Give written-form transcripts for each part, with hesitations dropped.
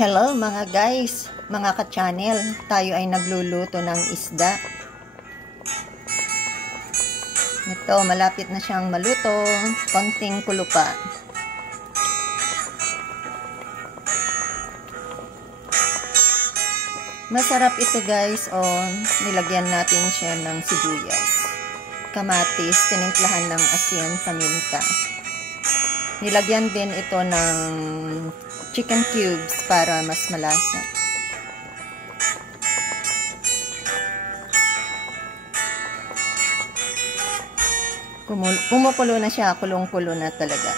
Hello mga guys, mga ka-channel, tayo ay nagluluto ng isda. Ito, malapit na siyang maluto, konting kulo pa. Masarap ito guys, nilagyan natin siya ng sibuyas, kamatis, tinimplahan ng asin, paminta. Nilagyan din ito ng chicken cubes para mas malasa. Kumukulo na siya, kulong-kulo na talaga.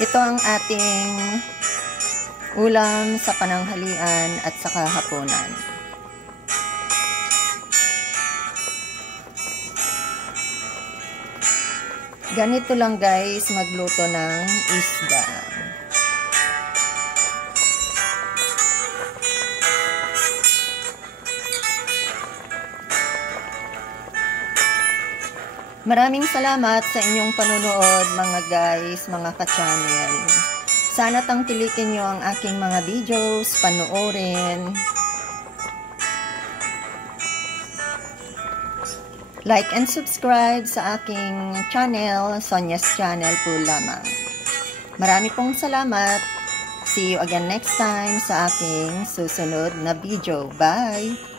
Ito ang ating ulam sa pananghalian at saka hapunan. Ganito lang guys magluto ng isda. Maraming salamat sa inyong panunood mga guys, mga ka-channel. Sana tangkilikin nyo ang aking mga videos, panoorin. Like and subscribe sa aking channel, Sonia's Channel po lamang. Marami pong salamat. See you again next time sa aking susunod na video. Bye!